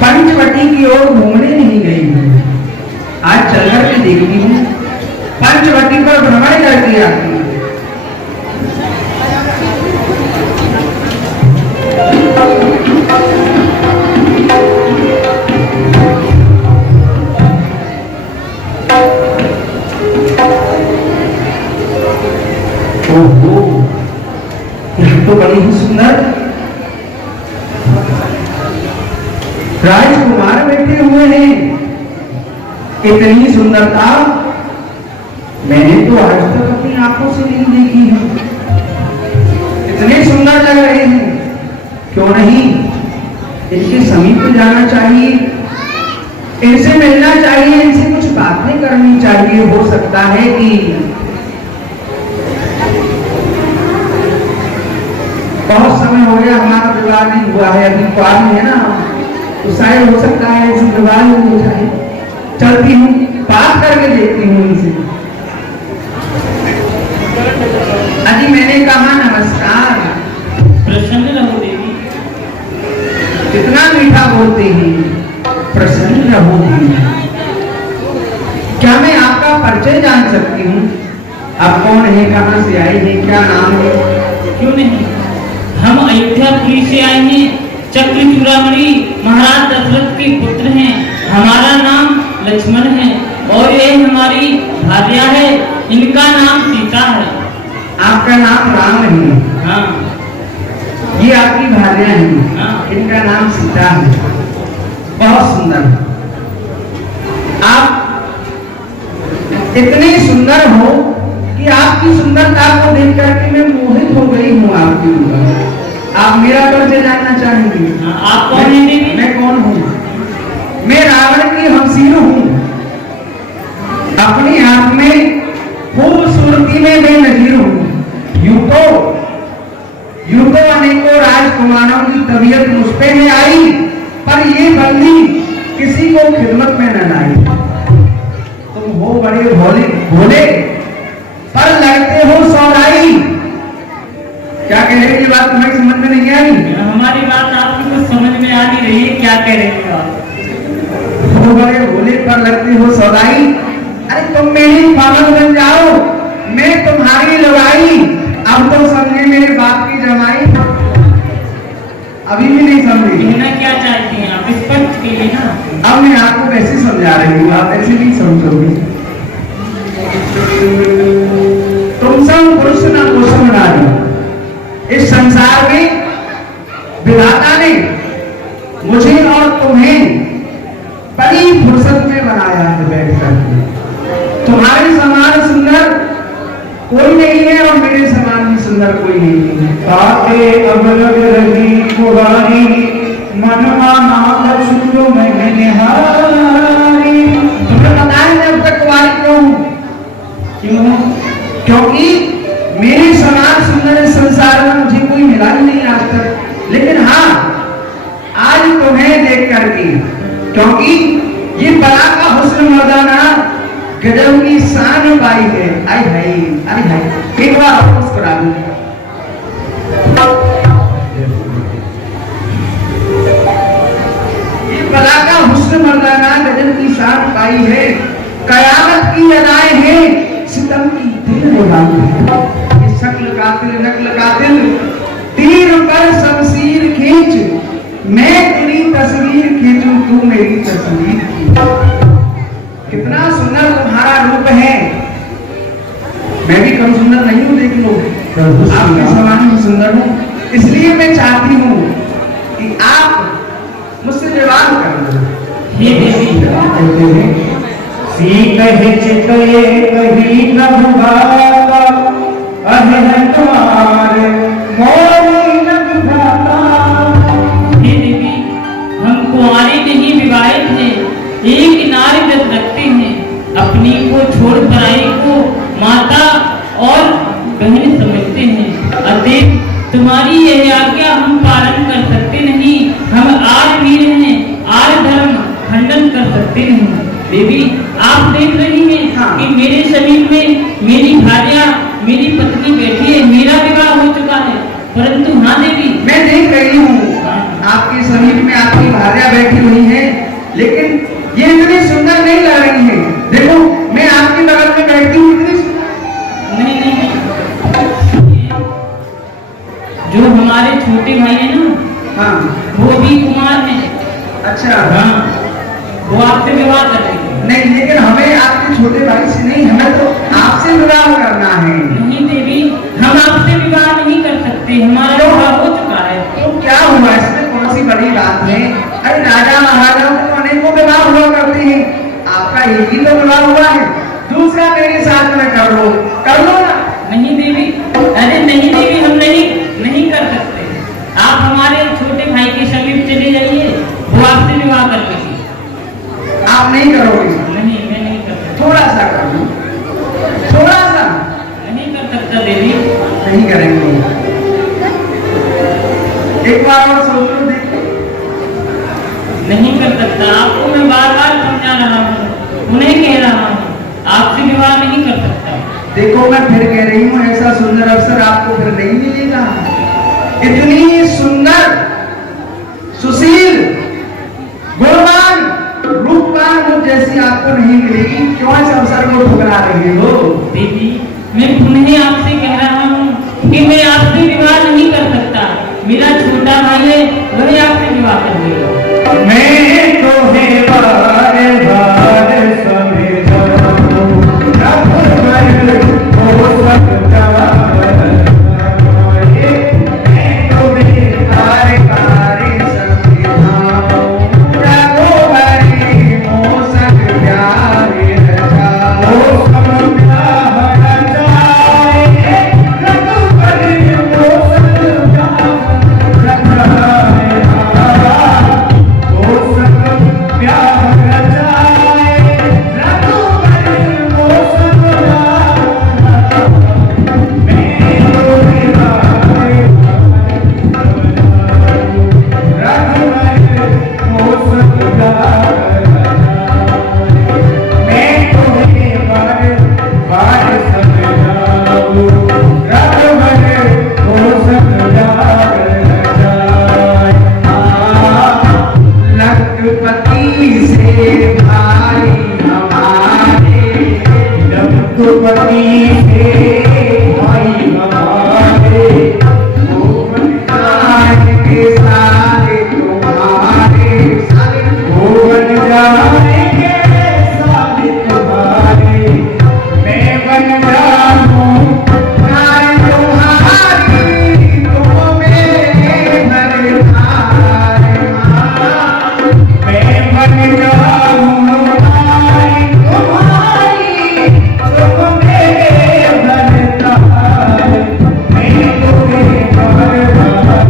पंचवटी की ओर घूमने नहीं गई हूँ, आज चलकर के देखती हूँ पंचवटी पर भ्रमण करती आती हूँ। ओहो, यह तो बड़ी ही सुंदर राजकुमार बैठे हुए हैं। इतनी सुंदरता मैंने तो आज तक अपनी आंखों से नहीं देखी है। इतने सुंदर लग रहे हैं, क्यों नहीं इनके समीप जाना चाहिए, इनसे मिलना चाहिए, इनसे कुछ बातें करनी चाहिए। हो सकता है कि बहुत समय हो गया हमारा विवाह नहीं हुआ है, अभी क्वार है ना, तो शायद हो सकता है इसे विवाह हो जाए। चलती हूँ, बात करके देखती हूँ इनसे। अजी मैंने कहा नमस्कार। प्रसन्न रहो देवी। कितना मीठा बोलते हैं, प्रसन्न रहो देवी। क्या मैं आपका परिचय जान सकती हूँ? आप कौन है, कहाँ से आए हैं, क्या नाम है? क्यों नहीं, हम अयोध्यापुरी से आए हैं। चक्र चूड़ामणि महाराज दशरथ के पुत्र हैं। हमारा नाम लक्ष्मण है और ये हमारी भार्या है, इनका नाम सीता है। आपका नाम राम है? हाँ। ये आपकी भार्या है? हाँ। इनका नाम सीता है। बहुत सुंदर। आप इतने सुंदर हो कि आपकी सुंदरता को देख करके मैं मोहित हो गई हूँ आपके ऊपर। आप मेरा परिचय जानना चाहेंगे? आप कौन हैं देवी? मैं कौन हूँ? मैं रावण की हमसीन हूँ। अपने आप में खूबसूरती में मैं नजीर हूँ। यूं तो अनेकों राजकुमारों की तबीयत मुझ पे में आई, पर ये बंदी किसी को खिदमत में न लाई। तुम हो बड़े भोले पर लगते हो सौदाई। क्या कह रहे हैं? ये बात तुम्हें समझ में नहीं आई? हमारी बात आपको कुछ समझ में आ नहीं रही है, क्या कह रहे हैं आप? वो बड़े भोले पर लगते हो सौदाई। अरे तुम मेरी पागल बन जाओ, मैं तुम्हारी लुगाई। अब तो समझे मेरे बाप की जमाई। अभी भी नहीं समझी? कहना क्या चाहती हैं आप? स्पष्ट कीजिए ना। अब मैं आपको कैसे समझा रही हूँ, आप ऐसे नहीं समझोगे। तुम सब पुरुष ना कुसुम नारी। इस संसार में विधाता ने मुझे और तुम्हें बड़ी फुर्सत में बनाया है बैठकर। तुम्हारे समान सुंदर कोई नहीं है और मेरे समान भी सुंदर कोई नहीं है। ताके अब लग रही कुवारी, मन माना लक्ष्मी मैं निहारी। तुम्हें पता है मैं अब तक कुवारी क्यों? क्योंकि मेरे समान सुंदर इस संसार में मुझे कोई मिला ही नहीं आज तक। लेकिन हाँ, आज तुम्हें देख करके, क्योंकि ये बड़ा का हुस्न मर्दाना गजब की शान पाई है। आई भाई, अरे भाई एक बार और मुस्कुरा दो। ये बड़ा का हुस्न मर्दाना गजब की शान पाई है। कयामत की अदाएं हैं, सितम की दिल निभाई है। ये शक्ल कातिल नक्ल कातिल, तीर पर शमशीर खींच, मैं तेरी तस्वीर खींचूं, तू मेरी तस्वीर खींच। कितना सुंदर तुम्हारा रूप है। मैं भी कम सुंदर नहीं हूँ, देख लो आपके समान ही सुंदर हूँ। इसलिए मैं चाहती हूँ कि आप मुझसे विवाह कर लो। हे देवी, सी कहे चितये कही न भुगाता, अहं तुम्हारे मोरी न विधाता। हे देवी, नारी व्रत रखते हैं, अपनी को छोड़ पराई को माता और बहन समझते हैं। अतएव तुम्हारी यह आज्ञा हम पालन कर सकते नहीं। हम आज वीर हैं, आज धर्म खंडन कर सकते नहीं। देवी, आप देख रही हैं हाँ। कि मेरे समीप में मेरी भार्या, मेरी पत्नी बैठी है। मेरा विवाह हो चुका है, परंतु हाँ देवी, मैं देख रही हूँ आपके समीप में आपकी भार्या बैठी हुई है, लेकिन ये इतनी सुंदर नहीं लग रही है। देखो, मैं आपके बगल में बैठी हूँ, इतनी सुंदर। नहीं नहीं नहीं, जो हमारे छोटे भाई है ना, हाँ, वो भी कुमार है। अच्छा। हाँ, वो आपसे विवाह कर रही है। नहीं, लेकिन हमें आपके छोटे भाई से नहीं, हमें तो आपसे विवाह करना है। नहीं देवी, हम आपसे विवाह नहीं कर सकते, हमारा विवाह हो चुका है। तो क्या हुआ, इसमें कौन सी बड़ी बात है? अरे राजा महाराजाओं के तो अनेकों विवाह हुआ करते हैं, आपका एक ही तो विवाह हुआ है, दूसरा मेरे साथ में कर लो ना। नहीं देवी, अरे नहीं देवी, हम नहीं कर सकते। आप हमारे छोटे भाई के समीप चले जाइए, वो आपसे विवाह कर लेगी। आप नहीं करोगे? नहीं, मैं नहीं कर सकता। थोड़ा सा कर लो, थोड़ा सा। नहीं कर सकता देवी। नहीं करेंगे, एक बार और सोच लो, देखो। नहीं कर सकता, आपको मैं बार बार समझा रहा हूँ, उन्हें कह रहा हूँ, आपसे विवाह नहीं कर सकता। देखो, मैं फिर कह रही हूँ, ऐसा सुंदर अवसर आपको फिर नहीं मिलेगा। इतनी सुंदर, सुशील, गुणवान, रूपवान मुझ जैसी आपको नहीं मिलेगी। क्यों इस अवसर को ठुकरा रही हो? देवी, मैं पुनः आपसे कह रहा हूँ कि मैं आपसे विवाह नहीं कर सकता। मेरा छोटा भाई है, वही आपसे विवाह कर लेगा। मैं तो है बार बार समझाऊं, रब पर हो सकता है। मैं तो बेकार कारी समझाऊं, रब पर हो सकता है। हो सकता है, रब पर हो सकता है। हो सकता प्यार रचाए, रब पर हो सकता है। मैं तो बेकार लखपति से भाई हमारे, लखपति से भाई हमारे, वो जाएंगे सारे तुम्हारे, वो बन जाएंगे सारे तुम्हारे। मैं बन जाऊं नारी तुम्हारी, तुम मेरे भरधारे। मैं बन जाऊं नारी तुम्हारी, तुम मेरे भरधारे। मैं तुम्हें भरधार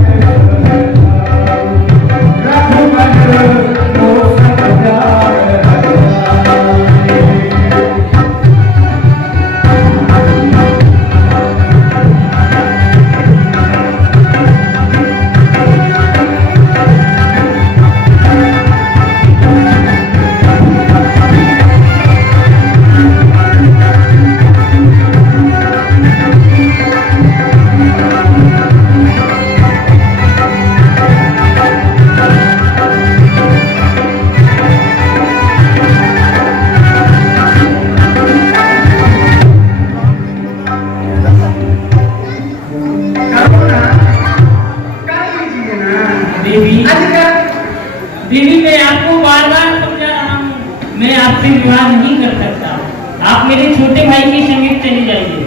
रघुबर को सजा करो ना, कर लीजिए ना। देवी, अच्छा, देवी, मैं आपको बार बार समझा रहा हूँ, मैं आपसे विवाह नहीं कर सकता। आप मेरे छोटे भाई के समीप चले जाइए।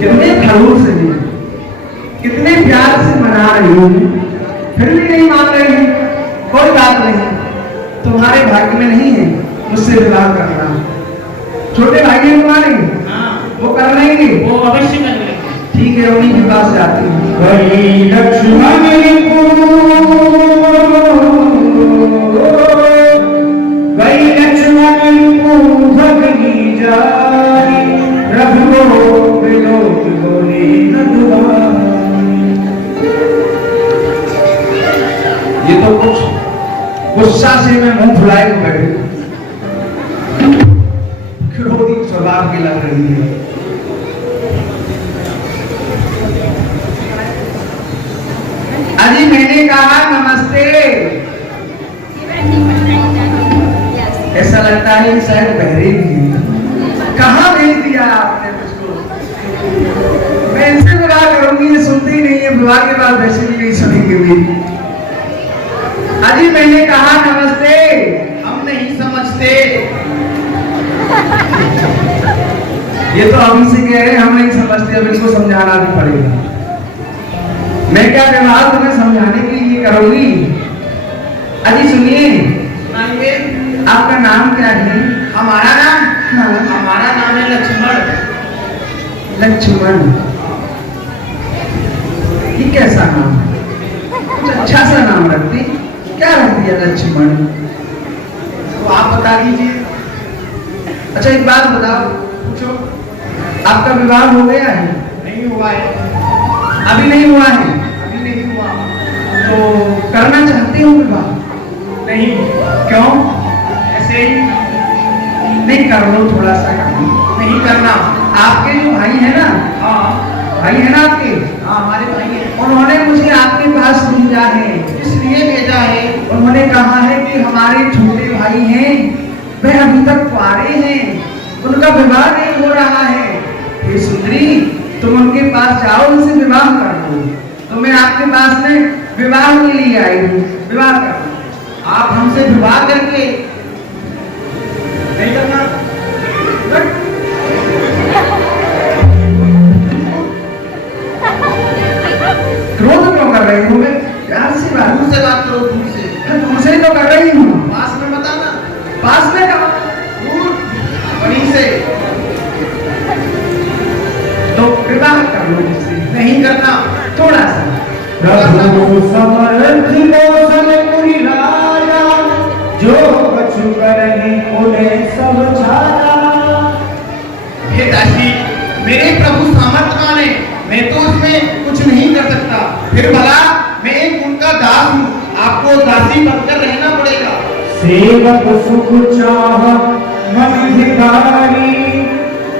कितने खड़ूस से भी, कितने प्यार से मना रही हूँ, फिर भी नहीं मान रही है। कोई बात नहीं, तुम्हारे भाग्य में नहीं है मुझसे विवाह करना। छोटे भाई हैं तुम्हारे, हाँ, वो कर लेंगे। वो अवश्य कर लेंगे। ठीक है, उन्हीं के पास जाती हूँ। वही लक्ष्मण को, वही लक्ष्मण ये तो कुछ गुस्सा से मैं मुंह फुलाए को बैठी हूं। क्रोधी स्वभाव की लग रही है। अजी मैंने कहा नमस्ते। ऐसा लगता है कि शायद बहरी भी है। कहाँ भेज दिया आपने मुझको? मैं इनसे विवाह करूंगी, ये सुनती ही नहीं है। विवाह के बाद वैसे भी नहीं सुनेंगे मेरी। अजी मैंने कहा नमस्ते। हम नहीं समझते। ये तो अभी से कह रहे हैं हम नहीं समझते, अब इनको समझाना भी पड़ेगा। मैं क्या व्यवहार तुम्हें समझाने के लिए करूंगी। अजी सुनिए, सुनाइए। आपका नाम क्या है? हमारा नाम? हाँ। हमारा नाम है लक्ष्मण। लक्ष्मण, ये कैसा नाम है? कुछ अच्छा सा नाम रखती। क्या रख दिया लक्ष्मण? तो आप बता दीजिए। अच्छा एक बात बताओ, पूछो। आपका विवाह हो गया है? नहीं हुआ है। अभी नहीं हुआ है? अभी नहीं हुआ। तो करना चाहती हूँ विवाह? नहीं। क्यों? ऐसे ही। नहीं कर लो, थोड़ा सा कर लो। नहीं करना। आपके जो भाई है ना, हाँ भाई है ना आपके, हाँ हमारे भाई हैं। उन्होंने मुझे आपके पास भेजा है। इसलिए भेजा है। उन्होंने कहा है कि हमारे छोटे भाई हैं, वे अभी तक कुंवारे हैं, उनका विवाह नहीं हो रहा है। हे सुंदरी, तुम उनके पास जाओ, उनसे विवाह कर दो। तो मैं आपके पास में विवाह के लिए आई हूँ, विवाह कर दो। आप हमसे विवाह करके नहीं करना। क्रोध क्यों कर रही हूँ मैं? प्यार से बात, दूर से बात करो, दूर से। तुमसे ही तो कर रही हूँ। पास में बताना। पास में कहा? दूर वहीं से। तो विवाह कर लो मुझसे। नहीं करना। थोड़ा सा। प्रभु समर्थ कौशलपुरी राजा, जो कछु करहि उन्हें सब छाया। हे दासी, मेरे प्रभु सामर्थवान है, मैं तो उसमें कुछ नहीं कर सकता। फिर भला मैं एक उनका दास हूँ, आपको दासी बनकर रहना पड़ेगा। सेवक सुख चाह मन भिखारी,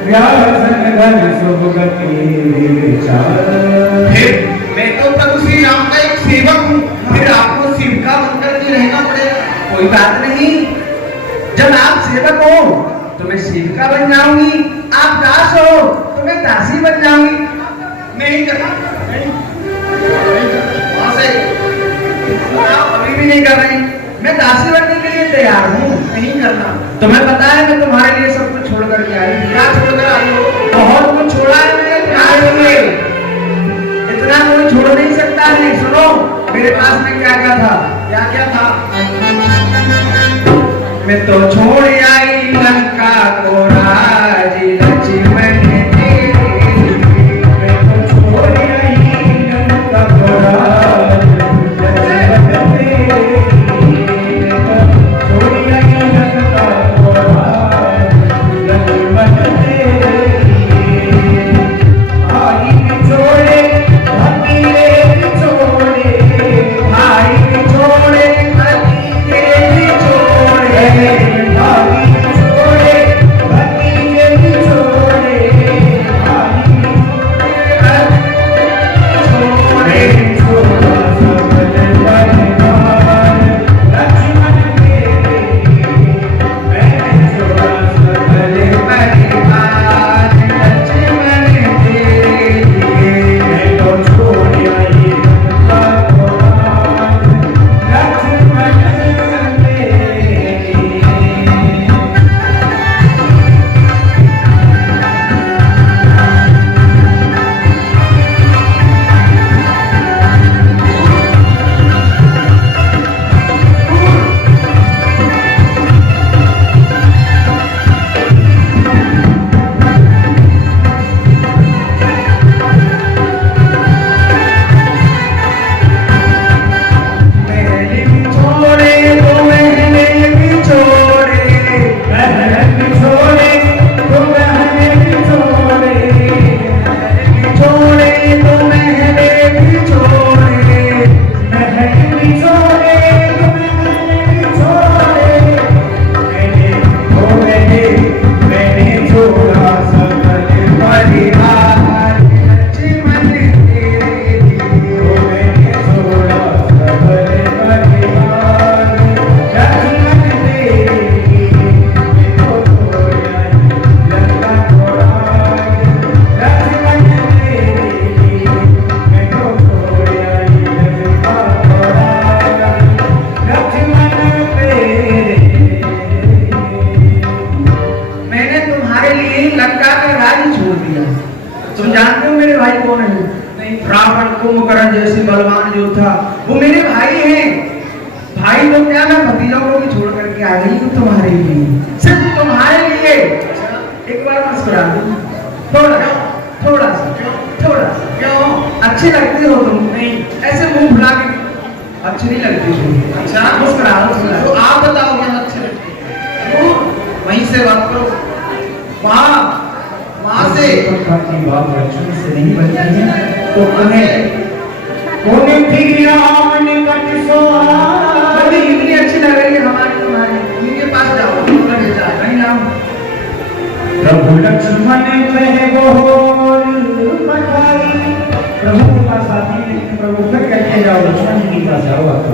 व्यासन धन शुभ गति विचार। फिर मैं तो प्रभु श्री राम का एक सेवक हूँ, फिर आपको सेवका बनकर के रहना पड़ेगा। कोई बात नहीं, जब आप सेवक हो तो मैं सेविका बन जाऊंगी, आप दास हो तो मैं दासी बन जाऊंगी। नहीं करना। वहां से आप अभी भी नहीं कर रही। मैं दासी बनने के लिए तैयार हूँ। नहीं करना। तुम्हें पता है मैं तुम्हारे लिए सब कुछ छोड़ करके आई हूँ। क्या छोड़कर आई हो? बहुत कुछ छोड़ा है मैंने तुम्हारे लिए, इतना कोई छोड़ नहीं सकता है। सुनो मेरे पास में क्या क्या था। क्या क्या था? मैं तो छोड़ आई लंका को राज लक्ष्मण तेरे। मैं तो छोड़ आई लंका को राज लक्ष्मण तेरे। छोड़ आई लंका को राज लक्ष्मण तेरे। भाई छोड़े भतीजे छोड़े, भाई छोड़े भतीजे छोड़े, भाई छोड़े कुंभकर्ण जैसे बलवान योद्धा वो मेरे भाई हैं। भाई तो क्या, मैं भतीजों को भी छोड़ करके आ गई हूँ तुम्हारे लिए, सिर्फ तुम्हारे लिए। एक बार मुस्कुरा दो, थोड़ा थोड़ा सा, थोड़ा सा। क्यों? अच्छे लगते हो तुम। नहीं, ऐसे मुंह फुला के अच्छी नहीं लगती तुम। अच्छा, मुस्कुराओ। तो आप बताओ क्या अच्छे लगते हैं? वहीं से बात करो, वहाँ से। की बात लक्ष्मण से नहीं बनती है तो उन्हें फिर आवन कट सोहारी इतनी अच्छी लग रही है हमारी तुम्हारी, उनके पास जाओ, कहीं जाओ। प्रभु लक्ष्मण में बोल पठाई। प्रभु के पास आती है, प्रभु फिर कहते जाओ लक्ष्मण जी के पास जाओ। आपको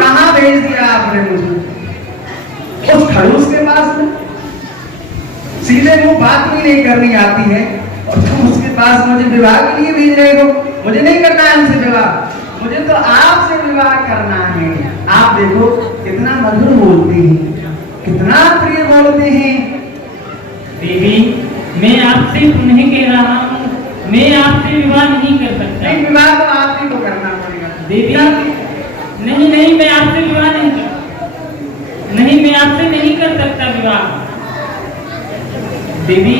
कहाँ भेज दिया आपने मुझे? उस खड़ूस के पास में? सीधे मुंह बात भी नहीं करनी आती है और तुम उसके पास मुझे विवाह के लिए भेज रहे हो। मुझे नहीं करना है उनसे विवाह, मुझे तो आपसे विवाह करना है। आप देखो कितना मधुर बोलते हैं, कितना प्रिय बोलते हैं। देवी, मैं आपसे पुनः कह रहा हूँ, मैं आपसे विवाह नहीं कर सकता। नहीं, विवाह तो आप ही को करना पड़ेगा। देवी, नहीं नहीं, मैं आपसे विवाह नहीं कर, नहीं मैं आपसे नहीं कर सकता विवाह। देवी,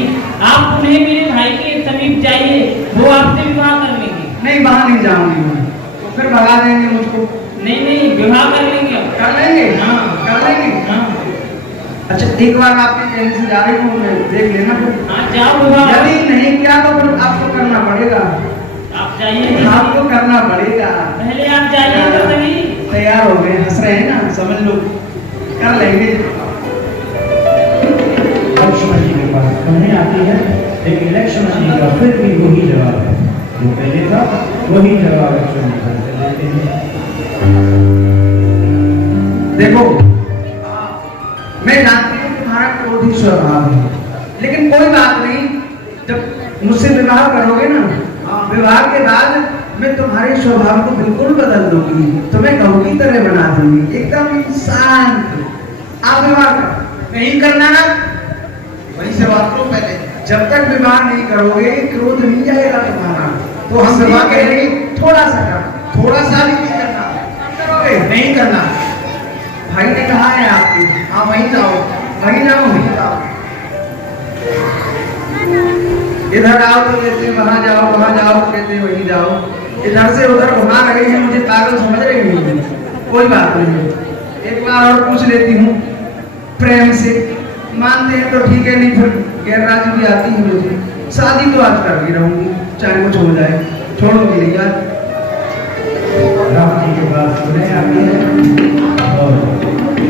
आप उन्हें मेरे भाई के समीप जाइए, वो आपसे विवाह कर लेंगे। नहीं, वहां नहीं जाऊंगी मैं, तो फिर भगा देंगे मुझको। नहीं नहीं, विवाह कर लेंगे आप। कर लेंगे? हाँ कर लेंगे। हाँ। अच्छा, एक बार आपके कहने से जा रही हूँ मैं, देख लेना फिर। हाँ जाओ विवाह। यदि नहीं किया तो फिर आपको करना पड़ेगा। आप जाइए, आपको करना पड़ेगा। पहले आप जाइए तो सही। तैयार हो गए, हंस रहे हैं ना, समझ लो कर लेंगे। लक्ष्मण जी के पास उन्हें आती है, लेकिन लक्ष्मण जी का फिर भी वही जवाब है जो पहले था, वही जवाब लक्ष्मण जी देते हैं। देखो, मैं जानती हूँ तुम्हारा क्रोधी स्वभाव है, लेकिन कोई बात नहीं। जब मुझसे विवाह करोगे ना, विवाह के बाद मैं तुम्हारे स्वभाव को बिल्कुल बदल दूंगी, तुम्हें गऊ की तरह बना दूंगी, एकदम शांत। आप विवाह नहीं करना ना, वहीं से बात करो पहले। जब तक विवाह नहीं करोगे क्रोध नहीं जाएगा तुम्हारा, तो हम विवाह करेंगे। थोड़ा सा कर, थोड़ा सा भी नहीं करना, करोगे नहीं करना। भाई ने कहा है आपकी, हाँ वहीं जाओ, वहीं जाओ, वहीं जाओ। इधर आओ तो कहते वहां जाओ, वहां जाओ कहते वहीं जाओ। इधर से उधर घुमा रहे हैं, मुझे पागल समझ रहे हैं। कोई बात नहीं, एक बार और पूछ लेती हूँ प्रेम से, मानते हैं तो ठीक है, नहीं फिर गैरराजी भी आती है मुझे। शादी तो आज कर भी रहूंगी, चाहे कुछ हो जाए, छोड़ूंगी नहीं आज। राम जी के पास उन्हें आती है और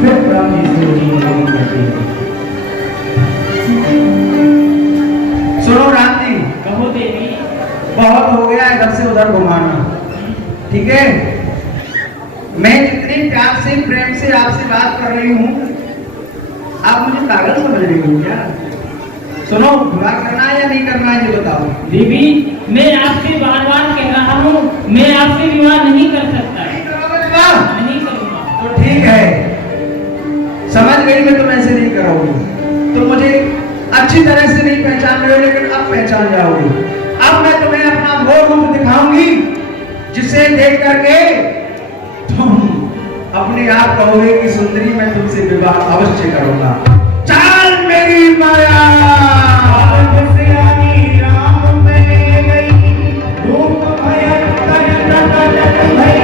फिर राम जी से वही कहती है। सुनो राम जी, कहो देवी। बहुत हो गया इधर से उधर घुमाना, ठीक है? मैं जितने प्यार से प्रेम से आपसे बात कर रही हूँ, आप मुझे पागल समझ रही हो क्या? सुनो, विवाह करना है या नहीं करना है ये बताओ। देवी, मैं आपसे बार बार कह रहा हूँ, मैं आपसे विवाह नहीं कर सकता। नहीं करोगे विवाह? नहीं करूँगा। तो ठीक है, समझ गई मैं, तुम ऐसे नहीं करोगे। तुम मुझे अच्छी तरह से नहीं पहचान रहे हो, लेकिन अब पहचान जाओगे। अब मैं तुम्हें अपना वो रूप दिखाऊंगी जिसे देख करके तुम अपने आप कहोगे कि सुंदरी मैं तुमसे विवाह अवश्य करूंगा। चल मेरी माया। राम में गई रूप भयंकर प्रकट भई।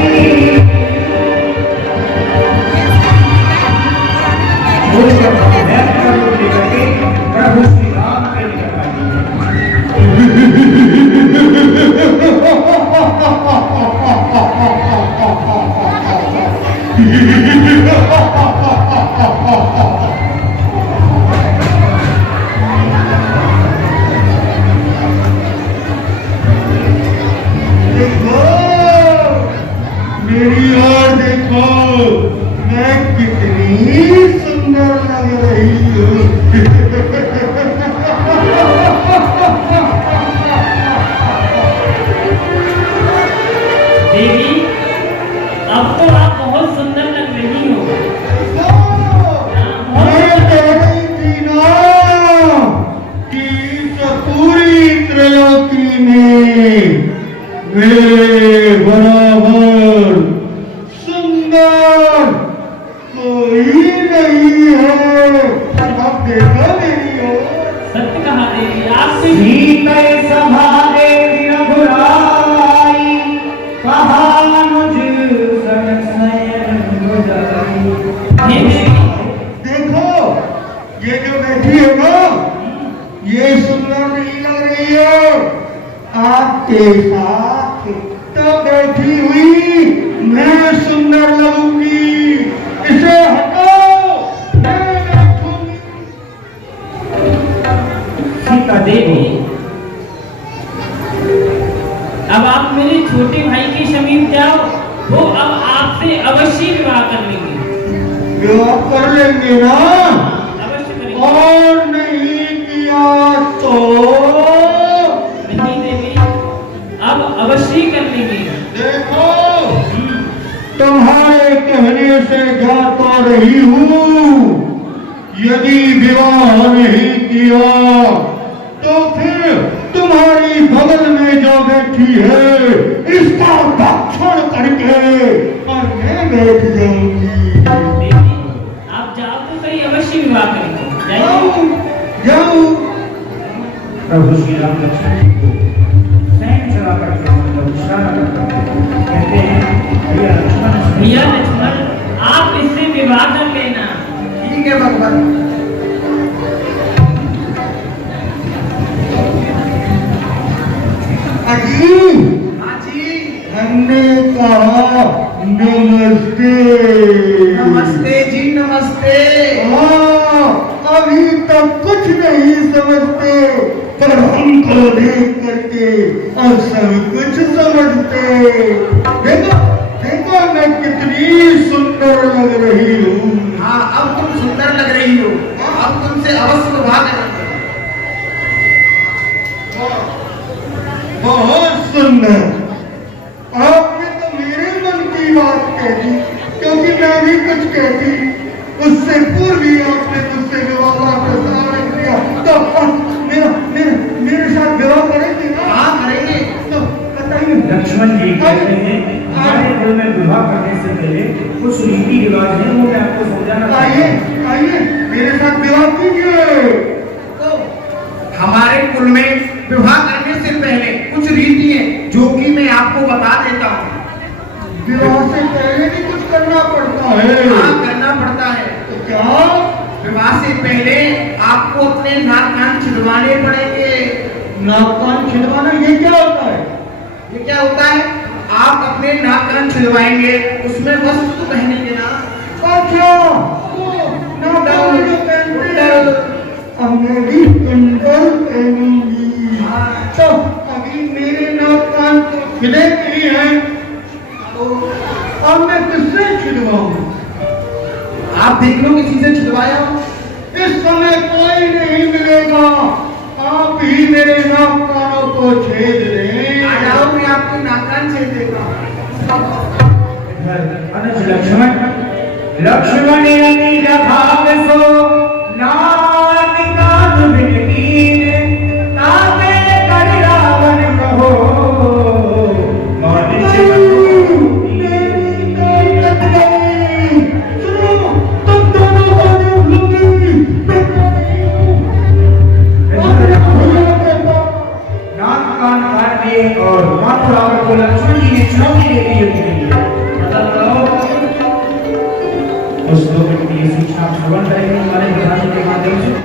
भयंकर रूप लेकर के प्रभु श्री राम के निकट त्रिलोकी में मेरे बराबर सुंदर कोई नहीं है। अब देखो मेरी ओर। सत्य कहा देवी, आपसे सीते सभा देवी रघुराई, कहा मुझ सन शयन गुजारी। हे देवी, देखो ये जो बैठी है ना, ये सुंदर नहीं लग रही है। आपके साथ तो बैठी हुई मैं सुंदर लगूंगी। इसे हटाओ, मैं बैठूंगी। सीता देवी, अब आप मेरे छोटे भाई के समीप जाओ, वो अब आपसे अवश्य विवाह कर लेंगे। विवाह कर लेंगे ना, अवश्य करेंगे। और नहीं किया तो नहीं देवी, अब अवश्य कर लेंगे। देखो तुम्हारे कहने से जा तो रही हूँ, यदि विवाह नहीं किया तो फिर तुम्हारी बगल में जो बैठी है इसका भक्षण करके और मैं बैठ जाऊंगी। देवी, आप जाओ तो सही, अवश्य विवाह करेंगे। जाइए। जाओ। प्रभु श्री राम लक्ष्मण जी को सैन्य चला करके इशारा करता है। कहते हैं भैया लक्ष्मण, भैया लक्ष्मण, आप इससे विवाह कर लेना। ठीक है भगवान। अजी हाँ जी, हमने कहा नमस्ते। नमस्ते जी, नमस्ते। हाँ, अभी तक कुछ नहीं समझते, पर हमको देख करके और सब कुछ समझते। देखो देखो मैं कितनी सुंदर लग रही हूँ। हाँ, अब तुम सुंदर लग रही हो। अब तुमसे अवश्य विवाह करेंगे। बहुत सुंदर। आपने तो मेरे मन की बात कह दी, क्योंकि मैं भी कुछ कहती। उससे पूर्व ही आपने मुझसे विवाह का प्रस्ताव रख दिया, तो मेरे साथ विवाह करेंगे ना? हाँ, करेंगे। तो बताइए। लक्ष्मण जी कहते हैं हमारे कुल में विवाह करने से पहले कुछ रीति रिवाज है, वो मैं आपको समझाना आइए आइए मेरे साथ विवाह कीजिए। तो हमारे कुल में विवाह करने से पहले कुछ रीति है जो कि मैं आपको बता देता हूँ। विवाह से पहले भी कुछ करना पड़ता है। हाँ, करना पड़ता है। तो क्या? विवाह से पहले आपको अपने नाक कान छिदवाने पड़ेंगे। नाक कान छिदवाना ये क्या होता है? ये क्या होता है? आप अपने नाक कान छिदवाएंगे, उसमें वस्त्र पहनेंगे ना। अच्छा, नाक कान जो पहनते हैं, अब मैं भी कुंडल पहनूंगी। तो अभी मेरे नाक कान तो खिले नहीं हैं, तो अब मैं किससे छिदवाऊं? आप देख लो किसी से छिदवाया हो। इस समय कोई नहीं मिलेगा, आप ही मेरे नाक कानों को छेद दें। आ जाओ, मैं आपके नाक कान छेद देता हूँ। अनुज लक्ष्मण, लक्ष्मण अनिल भाव सो नाक कान बिनकीन, ताके कर रावण कहो मान नाक कान काटने और माथुरावण को लक्ष्मण जी ने चुनौती दे दी युद्ध के लिए। उस दो व्यक्ति की शिक्षा श्रवण करेंगे हमारे प्रधान जी के माध्यम से।